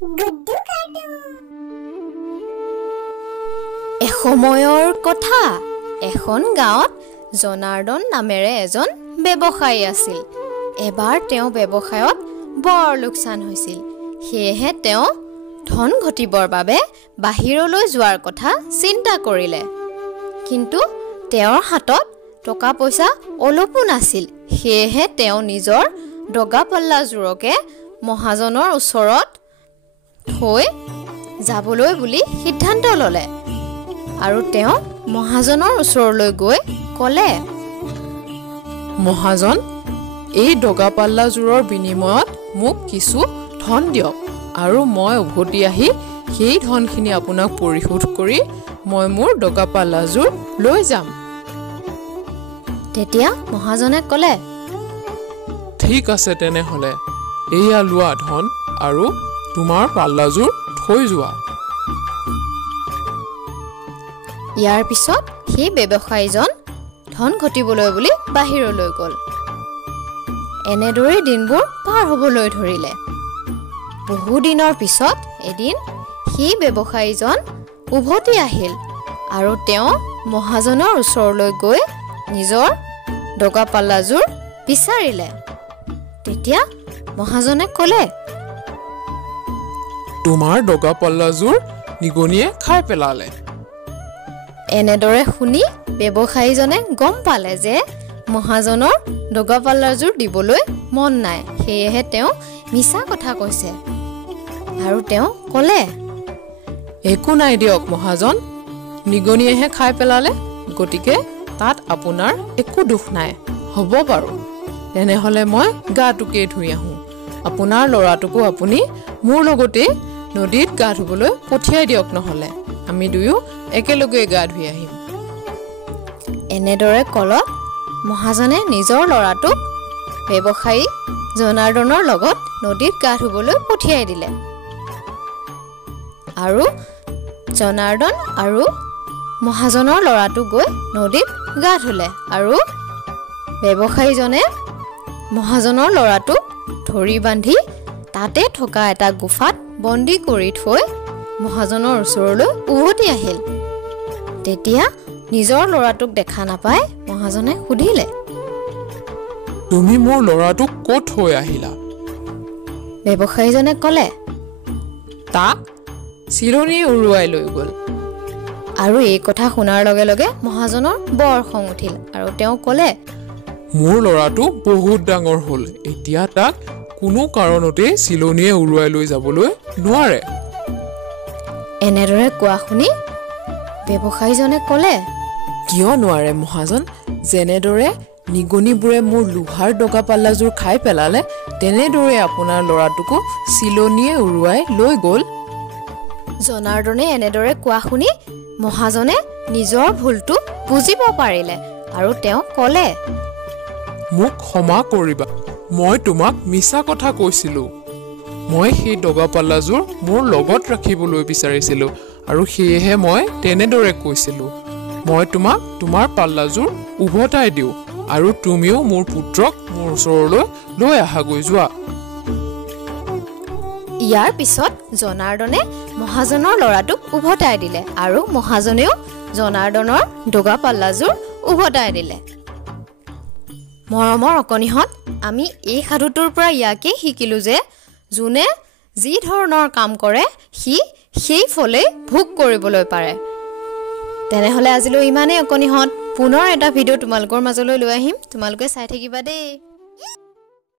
Guddu cartoon. এসময়ৰ কথা, এখন গাঁৱত জনাৰ্দন নামেৰে এজন ব্যৱসায়ী আছিল। এবাৰ তেওঁ ব্যৱসায়ত বৰ লোকচান হৈছিল। সেয়েহে তেওঁ ধন ঘটিবৰ বাবে বাহিৰলৈ যোৱাৰ কথা চিন্তা কৰিলে। কিন্তু তেওঁৰ হাতত টকা পইচা অলপো নাছিল। সেয়েহে তেওঁ নিজৰ দগা পাল্লাযোৰকে মহাজনৰ ওচৰত থৈ যাবলৈ বুলি সিদ্ধান্ত ল'লে। আৰু তেওঁ মহাজনৰ ওচৰলৈ গৈ ক'লে, মহাজন, এই দগা পাল্লাযোৰৰ বিনিময়ত মোক কিছু ধন দিয়ক আৰু মই উভতি আহি সেই ধনখিনি আপোনাক পৰিশোধ কৰি মই মোৰ দগা পাল্লাযোৰ লৈ যাম। তেতিয়া মহাজনে ক'লে, ঠিক আছে, তেনেহ'লে এয়া লোৱা ধন আৰু তোমাৰ পাল্লাযোৰ থৈ যোৱা। ইয়াৰ পিছত সেই ব্যৱসায়ীজন ধন ঘটিবলৈ বুলি বাহিৰলৈ গ'ল। এনেদৰে দিনবোৰ পাৰ হ'বলৈ ধৰিলে। বহুদিনৰ পিছত এদিন সেই ব্যৱসায়ীজন উভতি আহিল আৰু তেওঁ মহাজনৰ ওচৰলৈ গৈ নিজৰ দগা পাল্লাযোৰ বিচাৰিলে। তেতিয়া মহাজনে ক'লে, তোমাৰ দগা পাল্লাযোৰ নিগনিয়ে খাই পেলালে। এনেদৰে শুনি ব্যৱসায়ীজনে গম পালে যে মহাজনৰ দগা পাল্লাযোৰ দিবলৈ মন নাই। সেয়েহে তেওঁ মিছা কথা কৈছে আৰু তেওঁ ক'লে, একো নাই দিয়ক মহাজন, নিগনিয়েহে খাই পেলালে, গতিকে তাত আপোনাৰ একো দুখ নাই। হ'ব বাৰু, তেনেহ'লে মই গাটোকেই ধুই আহোঁ। আপোনাৰ ল'ৰাটোকো আপুনি মোৰ লগতেই নদীত গা ধুবলৈ পঠিয়াই দিয়ক, নহ'লে আমি দুয়ো একেলগে গা ধুই আহিম। এনেদৰে ক'লত মহাজনে নিজৰ ল'ৰাটোক ব্যৱসায়ী জনাৰ্দনৰ লগত নদীত গা ধুবলৈ পঠিয়াই দিলে। আৰু জনাৰ্দন আৰু মহাজনৰ ল'ৰাটো গৈ নদীত গা ধুলে আৰু ব্যৱসায়ীজনে মহাজনৰ ল'ৰাটোক ধৰি বান্ধি তাতে থকা এটা গুফাত বন্দী কৰি থৈ মহাজনৰ ওচৰলৈ উভতি আহিল। তেতিয়া নিজৰ ল'ৰাটোক দেখা নাপাই মহাজনে সুধিলে, তুমি মোৰ ল'ৰাটোক ক'ত থৈ আহিলা? ব্যৱসায়ীজনে ক'লে, তাক চিলনীয়ে উৰুৱাই লৈ গ'ল। আৰু এই কথা শুনাৰ লগে লগে মহাজনৰ বৰ খং উঠিল আৰু তেওঁ ক'লে, মোৰ ল'ৰাটো বহুত ডাঙৰ হ'ল, এতিয়া তাক কোনো কাৰণতে চিলনীয়ে উৰুৱাই লৈ যাবলৈ নোৱাৰে। এনেদৰে কোৱা শুনি ব্যৱসায়ীজনে ক'লে, কিয় নোৱাৰে মহাজন? যেনেদৰে নিগনিবোৰে মোৰ লোহাৰ দগা পাল্লাযোৰ খাই পেলালে, তেনেদৰে আপোনাৰ ল'ৰাটোকো চিলনীয়ে উৰুৱাই লৈ গ'ল। জনাৰ্দনে এনেদৰে কোৱা শুনি মহাজনে নিজৰ ভুলটো বুজিব পাৰিলে আৰু তেওঁ ক'লে, মোক ক্ষমা কৰিবা, মই তোমাক মিছা কথা কৈছিলোঁ। মই সেই দগা পাল্লাযোৰ মোৰ লগত ৰাখিবলৈ বিচাৰিছিলোঁ আৰু সেয়েহে মই তেনেদৰে কৈছিলোঁ। মই তোমাক তোমাৰ পাল্লাযোৰ উভতাই দিওঁ আৰু তুমিও মোৰ পুত্ৰক মোৰ ওচৰলৈ লৈ আহাগৈ যোৱা। ইয়াৰ পিছত জনাৰ্দনে মহাজনৰ ল'ৰাটোক উভতাই দিলে আৰু মহাজনেও জনাৰ্দনৰ দগা পাল্লাযোৰ উভতাই দিলে। মৰমৰ অকণিহঁত, আমি এই সাধুটোৰ পৰা ইয়াকেই শিকিলোঁ যে যোনে যি ধৰণৰ কাম কৰে সি সেই ফলেই ভোগ কৰিবলৈ পাৰে। তেনেহ'লে আজিলৈ ইমানেই অকণিহঁত। পুনৰ এটা ভিডিঅ' তোমালোকৰ মাজলৈ লৈ আহিম, তোমালোকে চাই থাকিবা দেই।